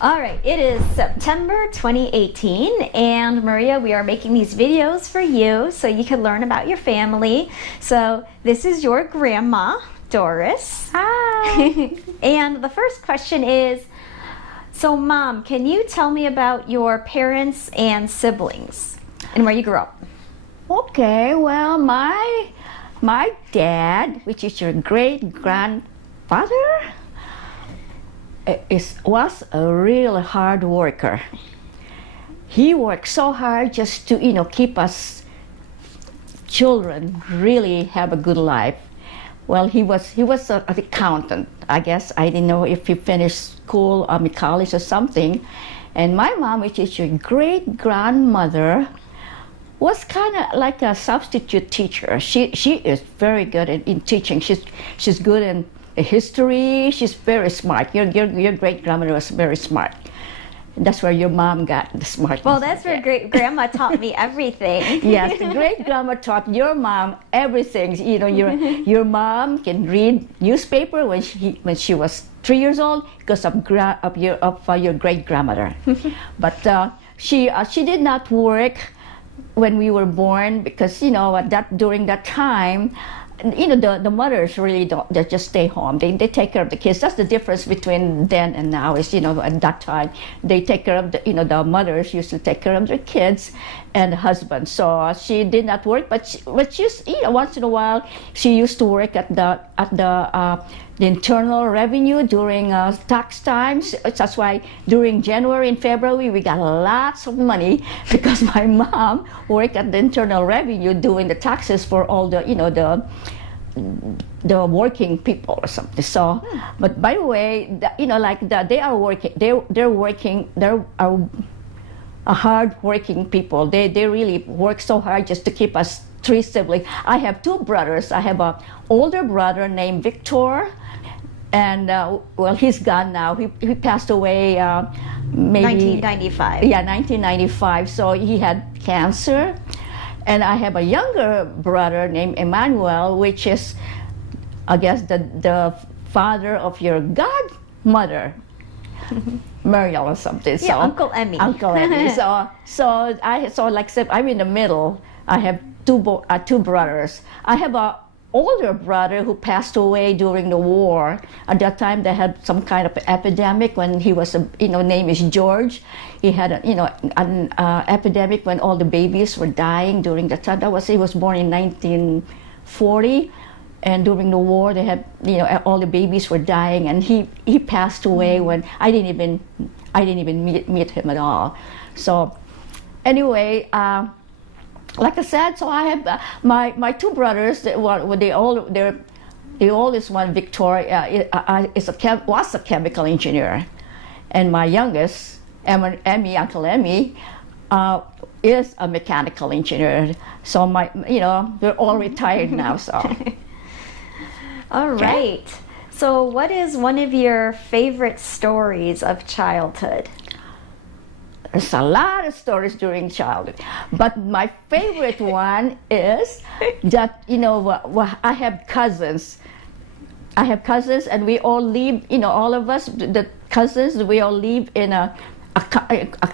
All right, it is September 2018, and Maria, we are making these videos for you so you can learn about your family. So this is your grandma, Doris. Hi. And the first question is, so Mom, can you tell me about your parents and siblings and where you grew up? Okay, well, my dad, which is your great-grandfather, was a real hard worker. He worked so hard just to, keep us children really have a good life. Well, he was an accountant. I guess I didn't know if he finished school or college or something. And my mom, which is your great-grandmother, was kind of like a substitute teacher. She is very good in teaching. She's good in history. She's very smart. Your great-grandmother was very smart. That's where your mom got the smartness. Well, that's where great-grandma taught me everything. Yes, the great-grandma taught your mom everything. Your mom can read newspaper when she was 3 years old because of your great-grandmother. But she did not work when we were born because during that time, the mothers really don't. They just stay home. They take care of the kids. That's the difference between then and now. Is at that time they take care of the mothers used to take care of their kids and the husband. So she did not work, but she's once in a while she used to work at the internal revenue during tax times. That's why during January and February we got lots of money because my mom worked at the internal revenue doing the taxes for all the working people or something. So, but by the way, they are working. They're working. They're hard working people. They really work so hard just to keep us three siblings. I have two brothers. I have an older brother named Victor. And well, he's gone now. He passed away maybe 1995. Yeah, 1995. So he had cancer. And I have a younger brother named Emmanuel, which is, I guess, the father of your godmother, Muriel or something. Yeah, so, Uncle Emmy. Uncle Emmy. so like I said, I'm in the middle. I have two brothers. I have a older brother who passed away during the war. At that time, they had some kind of epidemic when he was, name is George. He had, an epidemic when all the babies were dying during that time. He was born in 1940, and during the war, they had, all the babies were dying, and he passed away when I didn't even meet him at all. So, anyway. Like I said, so I have my two brothers. The oldest one, Victoria, was a chemical engineer, and my youngest, Uncle Emmy, is a mechanical engineer. So they're all retired now. So, all right. So, what is one of your favorite stories of childhood? There's a lot of stories during childhood, but my favorite one is that I have cousins. And we all live. All of us, the cousins, we all live in a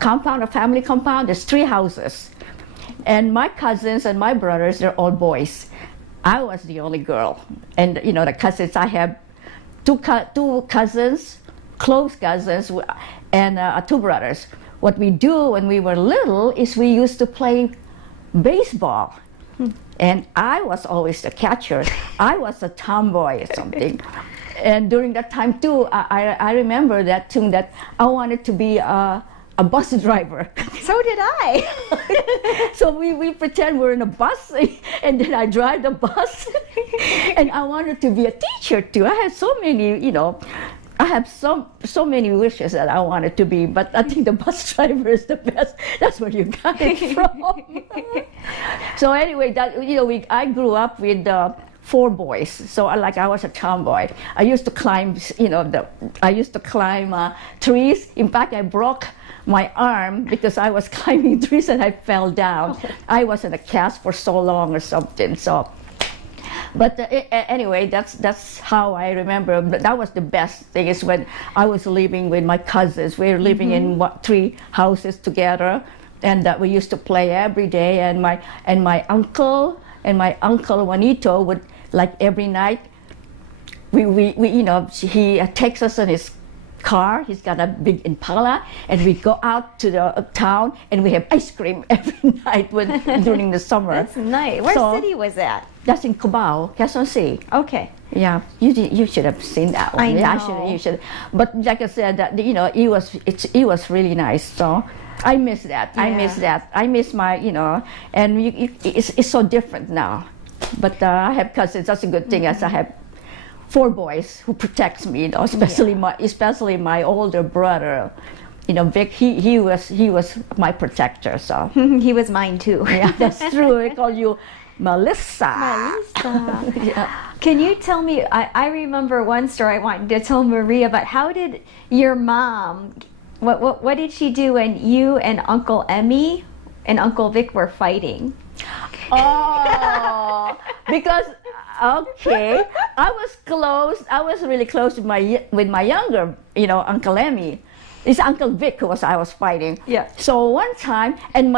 compound, a family compound. There's 3 houses, and my cousins and my brothers, they're all boys. I was the only girl, and the cousins. I have two cousins, close cousins, and 2 brothers. What we do when we were little is we used to play baseball. And I was always the catcher. I was a tomboy or something. And during that time too, I remember that too, that I wanted to be a bus driver. So did I. So we pretend we're in a bus, and then I drive the bus. And I wanted to be a teacher too. I had so many, I have so many wishes that I wanted to be, but I think the bus driver is the best. That's where you got it from. So anyway, I grew up with 4 boys. So I was a tomboy. I used to climb, trees. In fact, I broke my arm because I was climbing trees and I fell down. I was in a cast for so long or something. So But anyway, that's how I remember. But that was the best thing is when I was living with my cousins. We were living in 3 houses together, and we used to play every day. And my uncle Juanito would, like, every night. We he takes us in his car. He's got a big Impala, and we go out to the town, and we have ice cream every night during the summer. That's nice. What city was that? That's in Cubao, Quezon City. Okay. Yeah, you should have seen that one. I know. Yeah, you should. But like I said, that it was really nice. So I miss that. Yeah. I miss that. I miss my and it's so different now. But I have cousins. That's a good thing. As I have 4 boys who protects me, especially my older brother, Vic. He was my protector. So He was mine too. yeah, that's true. I call you Melissa. Melissa. Yeah. Can you tell me, I remember one story I wanted to tell Maria, but how did your mom, what did she do when you and Uncle Emmy and Uncle Vic were fighting? Oh, because okay, I was really close with my younger, Uncle Emmy. It's Uncle Vic who I was fighting. Yeah. So one time, and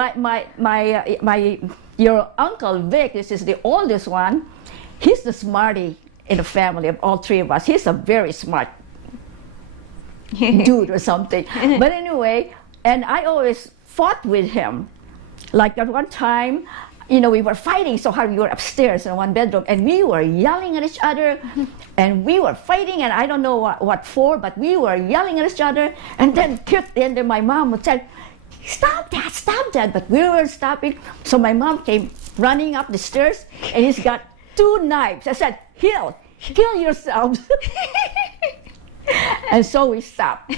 your Uncle Vic, this is the oldest one. He's the smarty in the family of all 3 of us. He's a very smart dude or something. But anyway, and I always fought with him. Like at one time, we were fighting so hard. We were upstairs in one bedroom, and we were yelling at each other, and we were fighting, and I don't know what for, but we were yelling at each other. And then my mom would say, stop that, but we weren't stopping. So my mom came running up the stairs, and he's got 2 knives. I said, kill yourselves. And so we stopped.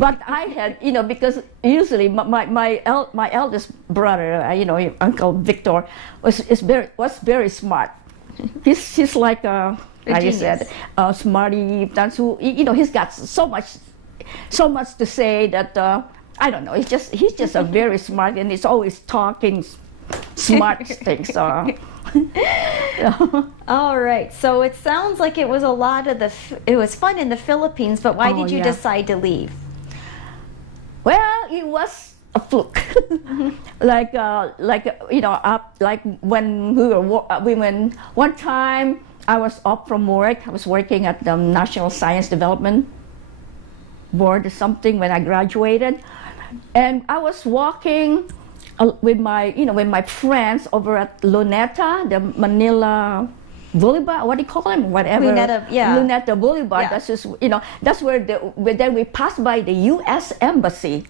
But I had, because usually my eldest brother, Uncle Victor, was very smart. He's like how you said, smarty. That's who, he's got so much to say that I don't know. He's just a very smart, and he's always talking smart things. All right. So it sounds like it was a lot of it was fun in the Philippines, but why did you decide to leave? Well, it was a fluke. like when we went one time, I was off from work. I was working at the National Science Development Board or something when I graduated, and I was walking with my friends over at Luneta, the Manila Boulevard, what do you call them? Whatever. Luneta, yeah. Luneta Boulevard. Yeah. That's just, that's where then we passed by the U.S. Embassy.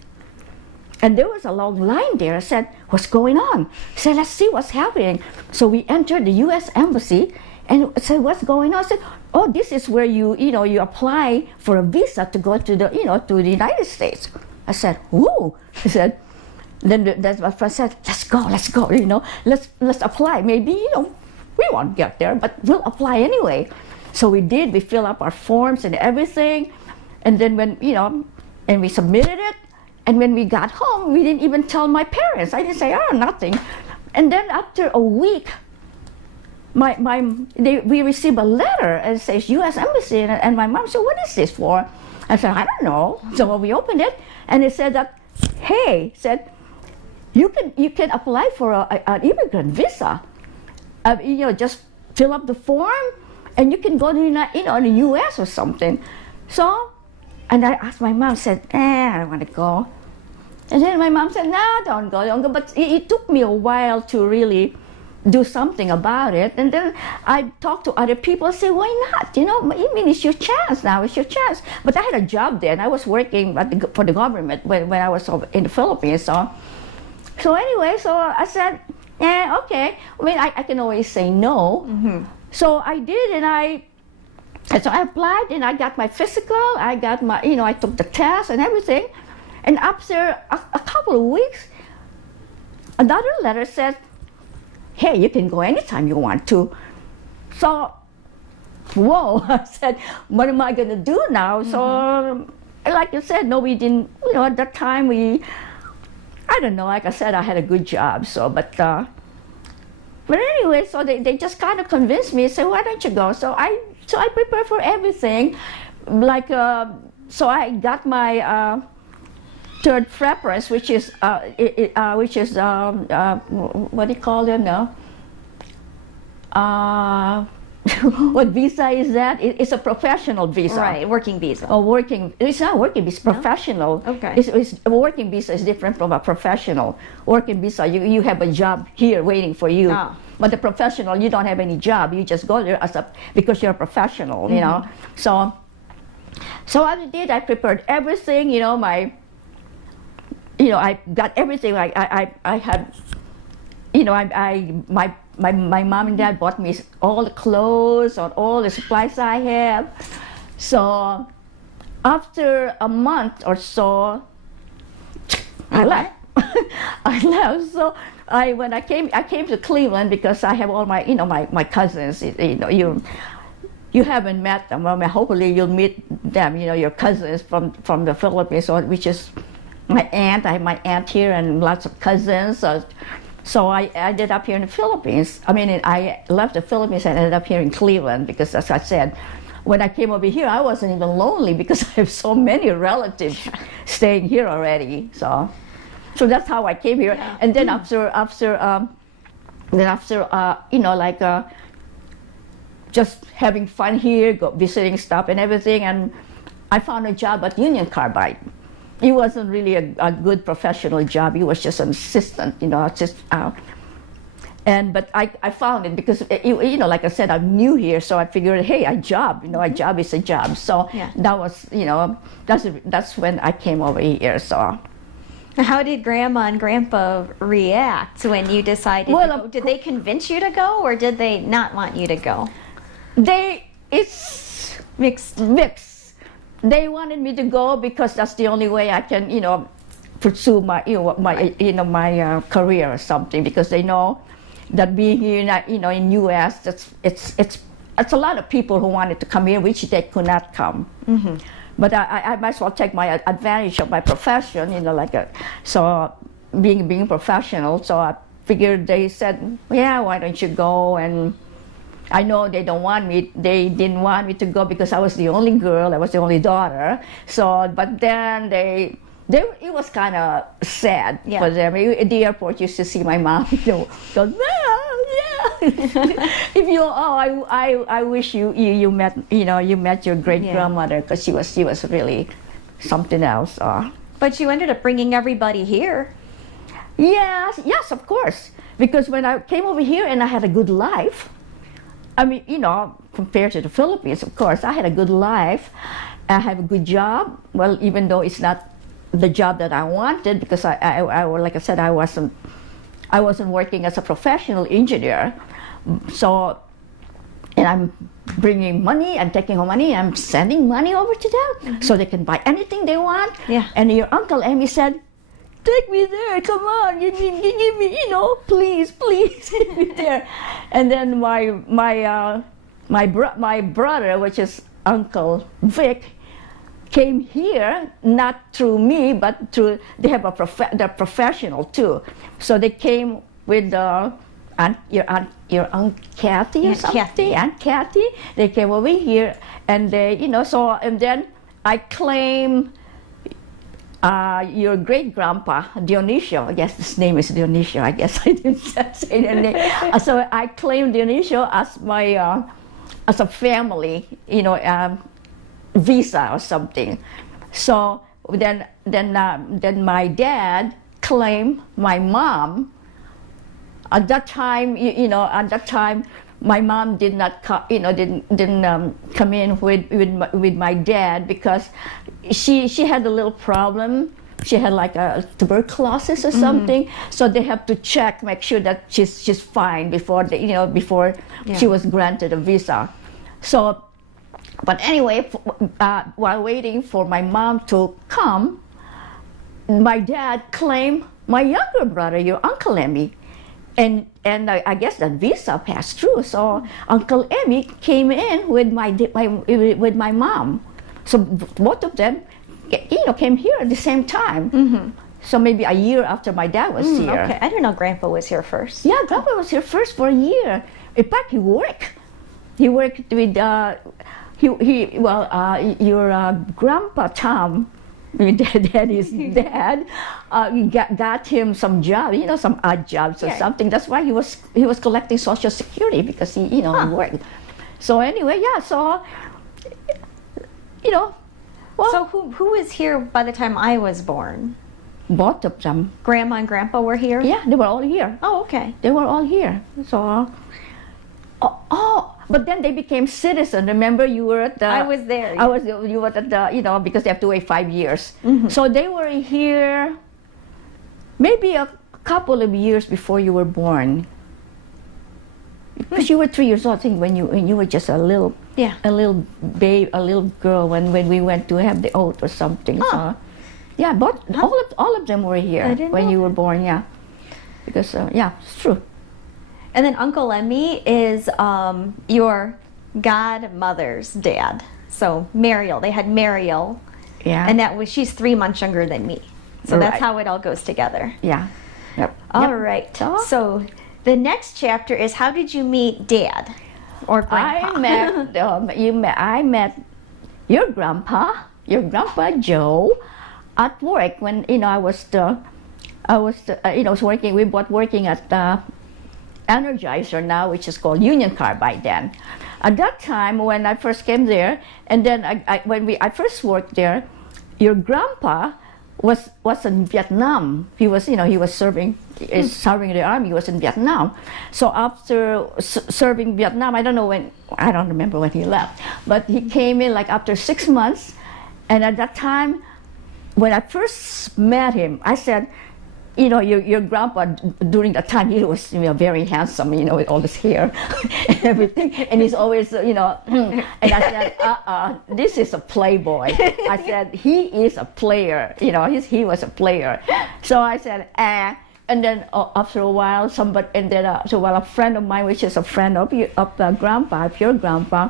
And there was a long line there. I said, what's going on? I said, let's see what's happening. So we entered the U.S. Embassy and said, what's going on? I said, oh, this is where you apply for a visa to go to the United States. I said, ooh. I said, then that's my friend said, let's go, let's apply. Maybe, we won't get there, but we'll apply anyway. So we did. We filled up our forms and everything. And then and we submitted it. And when we got home, we didn't even tell my parents. I didn't say, nothing. And then after a week, we received a letter and it says U.S. Embassy. And my mom said, what is this for? I said, I don't know. So we opened it, and it said that, hey, you can apply for an immigrant visa. Just fill up the form, and you can go to the U.S. or something. So, and I asked my mom, said, I don't want to go. And then my mom said, no, don't go. But it took me a while to really do something about it. And then I talked to other people and said, why not? It's your chance now. It's your chance. But I had a job there, and I was working for the government when I was in the Philippines. So anyway, so I said, okay. I mean, I can always say no. Mm-hmm. So I did, and so I applied, and I got my physical. I got my, I took the test and everything. And after a couple of weeks, another letter said, hey, you can go anytime you want to. So, whoa, I said, what am I going to do now? Mm-hmm. So, like you said, no, we didn't, at that time I don't know, like I said, I had a good job, so, but But anyway, so they just kind of convinced me. Say, why don't you go? So I prepare for everything, like so I got my third preference, which is what do you call it now? What visa is that? It's a professional visa. Right, working visa. Oh, working. It's not working visa. It's professional. Okay. It's a working visa is different from a professional. Working visa, you have a job here waiting for you. Oh. But the professional, you don't have any job. You just go there because you're a professional. You know. So I did. I prepared everything. You know, I got everything. I had. You know, my mom and dad bought me all the clothes and all the supplies I have. So after a month or so, I left. I left. So when I came to Cleveland because I have all my my cousins. You haven't met them. Well, hopefully you'll meet them. You know, your cousins from the Philippines, which is my aunt. I have my aunt here and lots of cousins. So I ended up here in the Philippines. I mean, I left the Philippines and ended up here in Cleveland because, as I said, when I came over here, I wasn't even lonely because I have so many relatives staying here already. So that's how I came here. Yeah. And then after just having fun here, visiting stuff and everything, and I found a job at Union Carbide. It wasn't really a good professional job. It was just an assistant, but I found it because like I said, I'm new here, so I figured, hey, a job is a job. So that was, that's when I came over here. So. How did Grandma and Grandpa react when you decided to go? Did they convince you to go, or did they not want you to go? It's mixed. They wanted me to go because that's the only way I can, pursue my career or something. Because they know that being here, in U.S., it's a lot of people who wanted to come here, which they could not come. Mm-hmm. But I might as well take my advantage of my profession, so being professional. So I figured they said, yeah, why don't you go? And I know they didn't want me to go because I was the only girl, I was the only daughter. So, but then it was kind of sad for them. At the airport, you used to see my mom, go, I wish you met your great grandmother because she was really something else. But you ended up bringing everybody here. Yes, of course. Because when I came over here and I had a good life. I mean, compared to the Philippines, of course, I had a good life. I have a good job. Well, even though it's not the job that I wanted, because I like I said, I wasn't working as a professional engineer. So, and I'm bringing money, I'm taking home money, I'm sending money over to them, so they can buy anything they want. Yeah. And your Uncle Emmy said, take me there, come on, give me, please, take me there. And then my brother, which is Uncle Vic, came here, not through me, but through, they have they're professional too. So they came with your Aunt Kathy or something, Kathy. Aunt Kathy. They came over here and they, and then I claim your great-grandpa, Dionisio, I guess his name is Dionisio, I guess I didn't say the name. So I claimed Dionisio as my, as a family, visa or something. So then my dad claimed my mom. At that time, my mom did not, didn't come in with my dad because she had a little problem. She had like a tuberculosis or something, so they have to check, make sure that she's fine before she was granted a visa. So, but anyway, while waiting for my mom to come, my dad claimed my younger brother, your Uncle Emmy. And I guess that visa passed through. So Uncle Emmy came in with with my mom. So both of them, came here at the same time. Mm-hmm. So maybe a year after my dad was here. Okay, I didn't know Grandpa was here first. Yeah, Grandpa was here first for a year. In fact, he worked. He worked with your Grandpa Tom, Daddy's dad, got him some job, some odd jobs or something. That's why he was collecting Social Security because he he worked. So anyway, yeah. So well. So who was here by the time I was born? Both of them. Grandma and Grandpa were here? Yeah, they were all here. Oh, okay. They were all here. So, but then they became citizens. Remember, you were at the... I was there. You were at the, because they have to wait 5 years. Mm-hmm. So they were here maybe a couple of years before you were born. Because you were 3 years old, I think, when you were just a little babe, a little girl when we went to have the oath or something. Oh. So, yeah, but all of them were here when you were born, yeah. Because, it's true. And then Uncle Emmy is your godmother's dad. So Mariel, they had Mariel. Yeah. And she's 3 months younger than me. So that's how it all goes together. Yeah. Yep. All right. So the next chapter is, how did you meet Dad or Grandpa? I met your Grandpa Joe, at work when I was working. We both working at Energizer now, which is called Union Carbide then. At that time when I first came there, and then when I first worked there, your Grandpa was in Vietnam. He was serving the army. He was in Vietnam. So after serving Vietnam, I don't remember when he left, but he came in like after 6 months, and at that time, when I first met him, I said, your Grandpa, during that time, he was very handsome, with all this hair and everything. And he's always, and I said, this is a playboy. I said, he is a player, he was a player. So I said, And then after a while, a friend of mine, which is a friend of your Grandpa,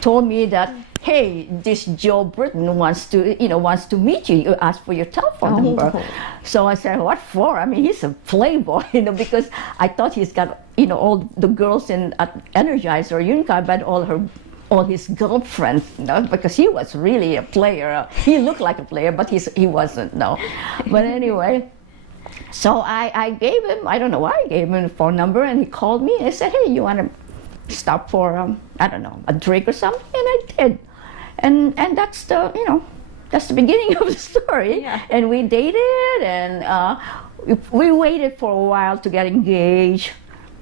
told me that, hey, this Joe Britton wants to meet you. You ask for your telephone number. So I said, what for? I mean, he's a playboy, because I thought he's got, all the girls at Energizer, Unicar, but all his girlfriends, because he was really a player. He looked like a player, but he wasn't, no. But anyway, so I gave him, I don't know why I gave him the phone number, and he called me and I said, hey, you want to stop for, a drink or something? And I did. And that's the beginning of the story. Yeah. And we dated, and we waited for a while to get engaged,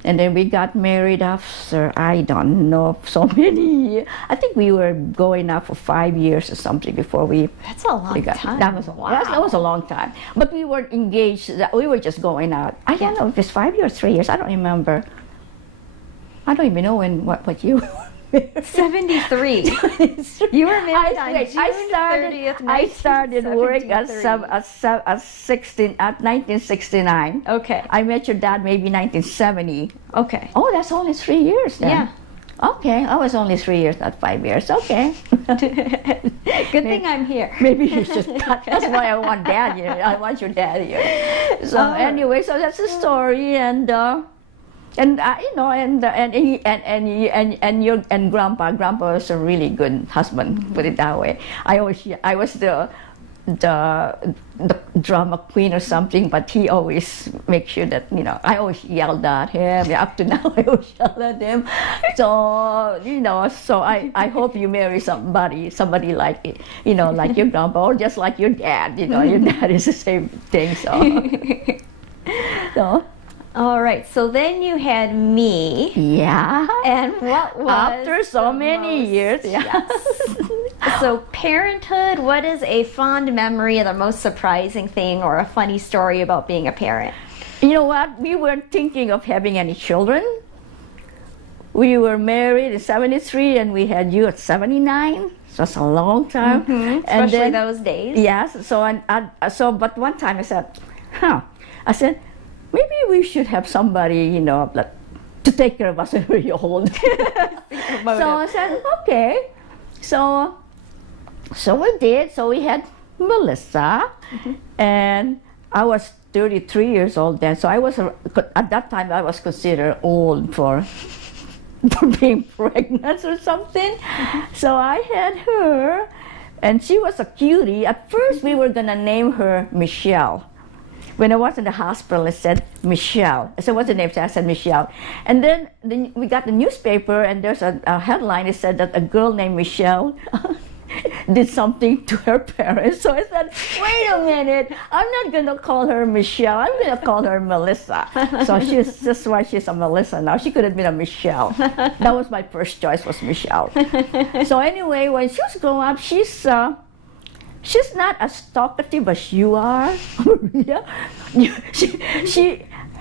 and then we got married after, I don't know, so many years. I think we were going out for 5 years or something before we... That's a long time. That was a long time. But we weren't engaged. We were just going out. I don't know if it's 5 years, 3 years. I don't remember. I don't even know what year. 73. You were married on June 30th, 1979. I started work at 1969. Okay. I met your dad maybe 1970. Okay. Oh, that's only 3 years then. Yeah. Okay, I was only 3 years, not 5 years. Okay. Good thing I'm here. Maybe you should cut. That's why I want Dad here. I want your dad here. So anyway, so that's the story, and Grandpa was a really good husband, put it that way. I was the drama queen or something, but he always makes sure that I always yelled at him. Up to now, I always yell at him. So so I hope you marry somebody like like your grandpa, or just like your dad. Your dad is the same thing. So. All right, so then you had me. Yeah. And what was after so many years? Yeah. Yes. So parenthood, what is a fond memory, the most surprising thing, or a funny story about being a parent? You know what? We weren't thinking of having any children. We were married in 73 and we had you at 79. So it's a long time. Mm-hmm. Especially those days. Yes. But one time I said, maybe we should have somebody, to take care of us when we're old. So I said, okay. So we did. So we had Melissa, and I was 33 years old then, so I was at that time I was considered old for being pregnant or something. So I had her, and she was a cutie. At first, we were gonna name her Michelle. When I was in the hospital, I said Michelle. I said, "What's the name?" I said Michelle. And then we got the newspaper, and there's a headline. It said that a girl named Michelle did something to her parents. So I said, "Wait a minute! I'm not gonna call her Michelle. I'm gonna call her Melissa." So that's why she's a Melissa now. She could have been a Michelle. That was my first choice, was Michelle. So anyway, when she was growing up, she's not as talkative as you are. Yeah.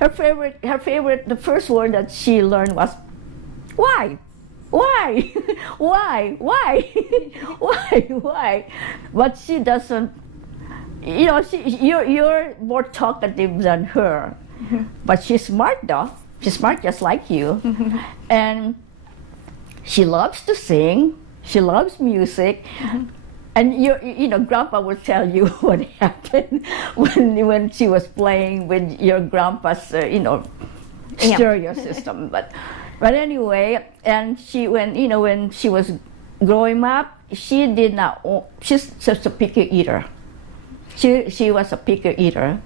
Her favorite, the first word that she learned was, "Why? Why? Why? Why? Why? Why?" But she doesn't, you're more talkative than her. But she's smart though. She's smart just like you. And she loves to sing. She loves music. And Grandpa will tell you what happened when she was playing with your grandpa's, stereo system. But anyway, and when she was growing up, she did not. She's just a picky eater. She was a picky eater,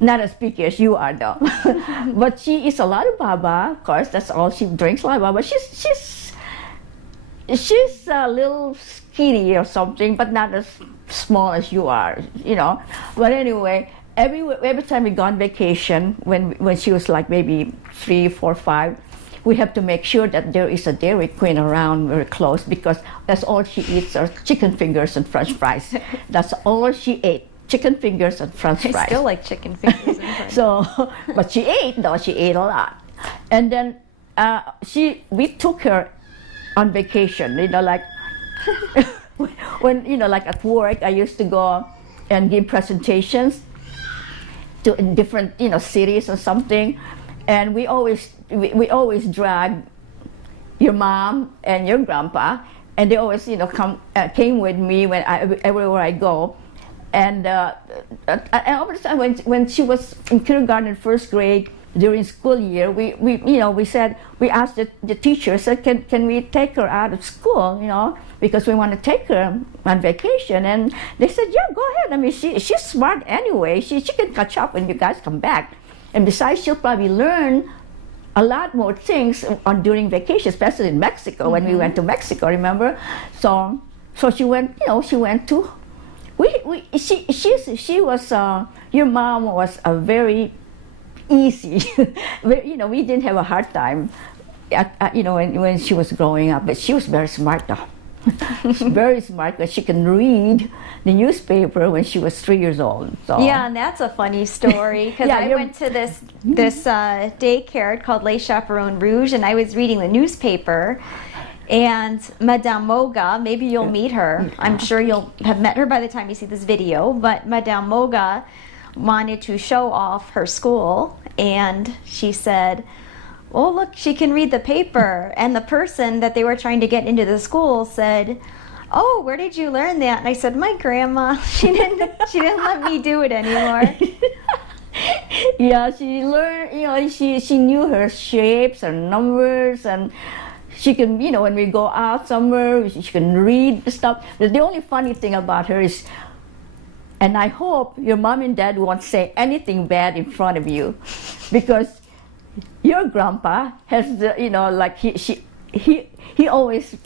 not as picky as you are though. But she eats a lot of baba. Of course, that's all she drinks. A lot of baba. She's a little skinny or something, but not as small as you are, But anyway, every time we go on vacation, when she was like maybe 3, 4, 5, we have to make sure that there is a Dairy Queen around very close, because that's all she eats are chicken fingers and French fries. That's all she ate. Chicken fingers and French fries. I still like chicken fingers and French. But she ate a lot. And then we took her on vacation, like when like at work, I used to go and give presentations to in different cities or something, and we always drag your mom and your grandpa, and they always came with me everywhere I go. And all the time when she was in kindergarten, first grade, during school year, we asked the teacher, said, can we take her out of school, because we want to take her on vacation. And they said, yeah, go ahead. I mean, she's smart anyway. She can catch up when you guys come back. And besides, she'll probably learn a lot more things during vacation, especially in Mexico, when we went to Mexico, remember? So she went, she went to, she was, your mom was a very easy. We didn't have a hard time, when she was growing up. But she was very smart, though. She's very smart, because she can read the newspaper when she was 3 years old. So. Yeah, and that's a funny story, because I went to this daycare called Les Chaperons Rouge, and I was reading the newspaper. And Madame Moga, maybe you'll meet her. I'm sure you'll have met her by the time you see this video. But Madame Moga wanted to show off her school, and she said, "Oh, look, she can read the paper." And the person that they were trying to get into the school said, "Oh, where did you learn that?" And I said, "My grandma. She didn't let me do it anymore." Yeah, she learned. She knew her shapes and numbers, and she can, when we go out somewhere, she can read stuff. The only funny thing about her is, and I hope your mom and dad won't say anything bad in front of you, because your grandpa has the, like he always,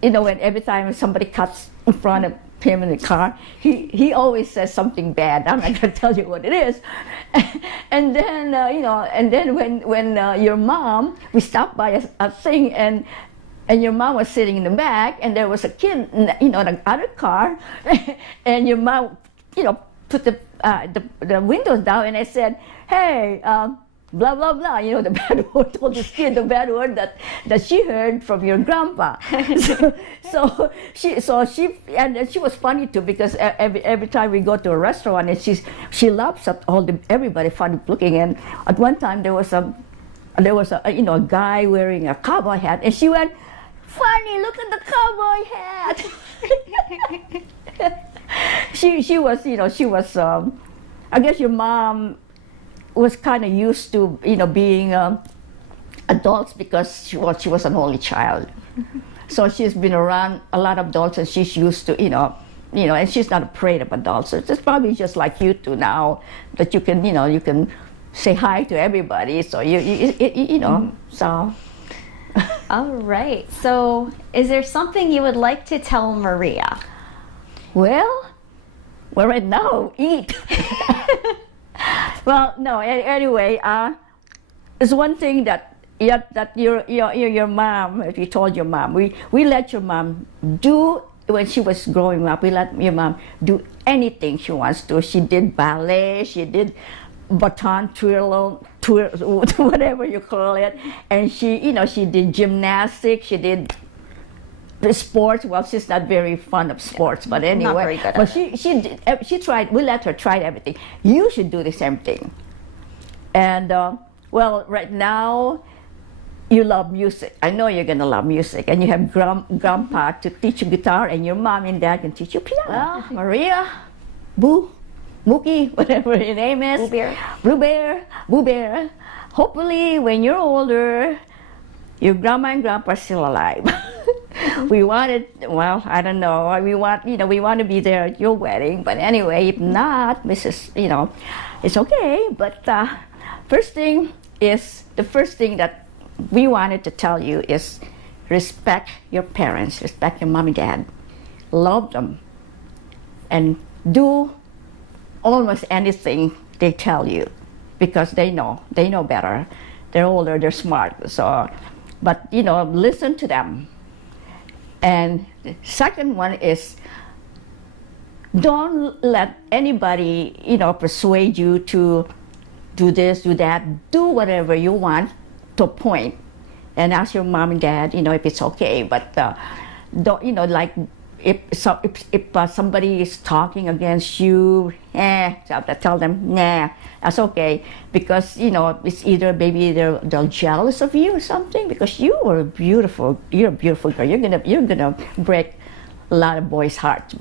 when every time somebody cuts in front of him in the car, he always says something bad. I'm not going to tell you what it is. And then, and then when your mom, we stopped by a thing, and your mom was sitting in the back, and there was a kid, in the other car, and your mom, put the windows down, and I said, "Hey, blah blah blah," the bad word, told this kid the bad word that she heard from your grandpa. so she and she was funny too, because every time we go to a restaurant, and she laughs at everybody funny looking. And at one time there was a a guy wearing a cowboy hat, and she went, "Funny, look at the cowboy hat." She was I guess your mom was kind of used to, being adults because she was an only child. So she's been around a lot of adults, and she's used to, and she's not afraid of adults. So it's probably just like you two now, that you can say hi to everybody. So so. All right. So is there something you would like to tell Maria? Well, right now, eat. Well, no. Anyway, it's one thing that your mom. If you told your mom, we let your mom do when she was growing up. We let your mom do anything she wants to. She did ballet. She did baton twirl, whatever you call it, and she did gymnastics. She did the sports. Well, she's not very fond of sports, but anyway. Not very good but at she tried. We let her try everything. You should do the same thing. And well, right now, you love music. I know you're gonna love music, and you have grandpa to teach you guitar, and your mom and dad can teach you piano. Well, Maria, Mookie, whatever your name is, Boo Bear. Hopefully, when you're older, your grandma and grandpa are still alive. We wanted, well, I don't know. We want to be there at your wedding. But anyway, if not, it's okay. But the first thing that we wanted to tell you is respect your parents, respect your mom and dad, love them, and do almost anything they tell you, because they know better. They're older, they're smart. So, but listen to them. And the second one is, don't let anybody persuade you to do this, do that, do whatever you want to a point, and ask your mom and dad if it's okay. But don't like if somebody is talking against you, tell them, nah, that's okay, because it's either maybe they're jealous of you or something, because you're a beautiful girl. You're gonna break a lot of boys' hearts,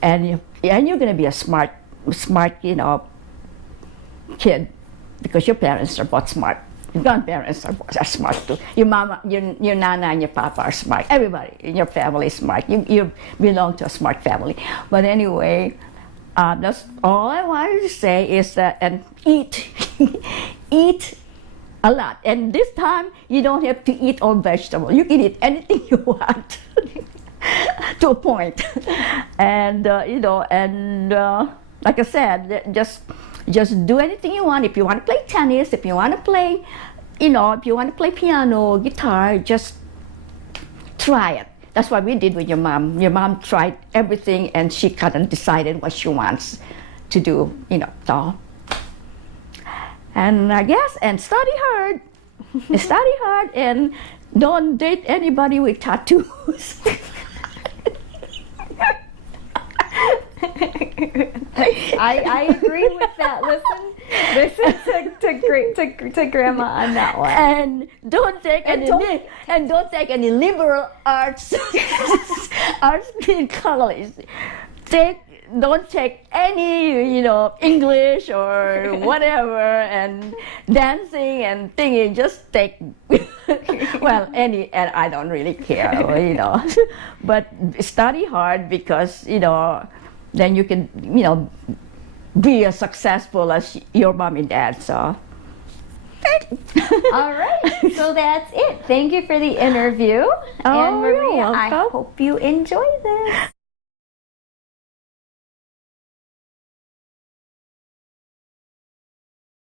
and you're gonna be a smart kid, because your parents are both smart. Your grandparents are smart too. Your mama, your nana, and your papa are smart. Everybody in your family is smart. You belong to a smart family. But anyway, that's all I wanted to say is that, and eat, eat a lot. And this time, you don't have to eat all vegetables. You can eat anything you want to a point. And like I said, just do anything you want. If you want to play tennis, if you want to play, if you want to play piano, guitar, just try it. That's what we did with your mom. Your mom tried everything, and she kind of decided what she wants to do, so. And I guess, and study hard. Study hard, and don't date anybody with tattoos. I agree with that. Listen to Grandma on that one. And don't take any liberal arts in college. Don't take any English or whatever, and dancing and thinking. Just take and I don't really care, but study hard, because then you can be as successful as your mom and dad. So all right, so that's it. Thank you for the interview. And Maria, I hope you enjoy this.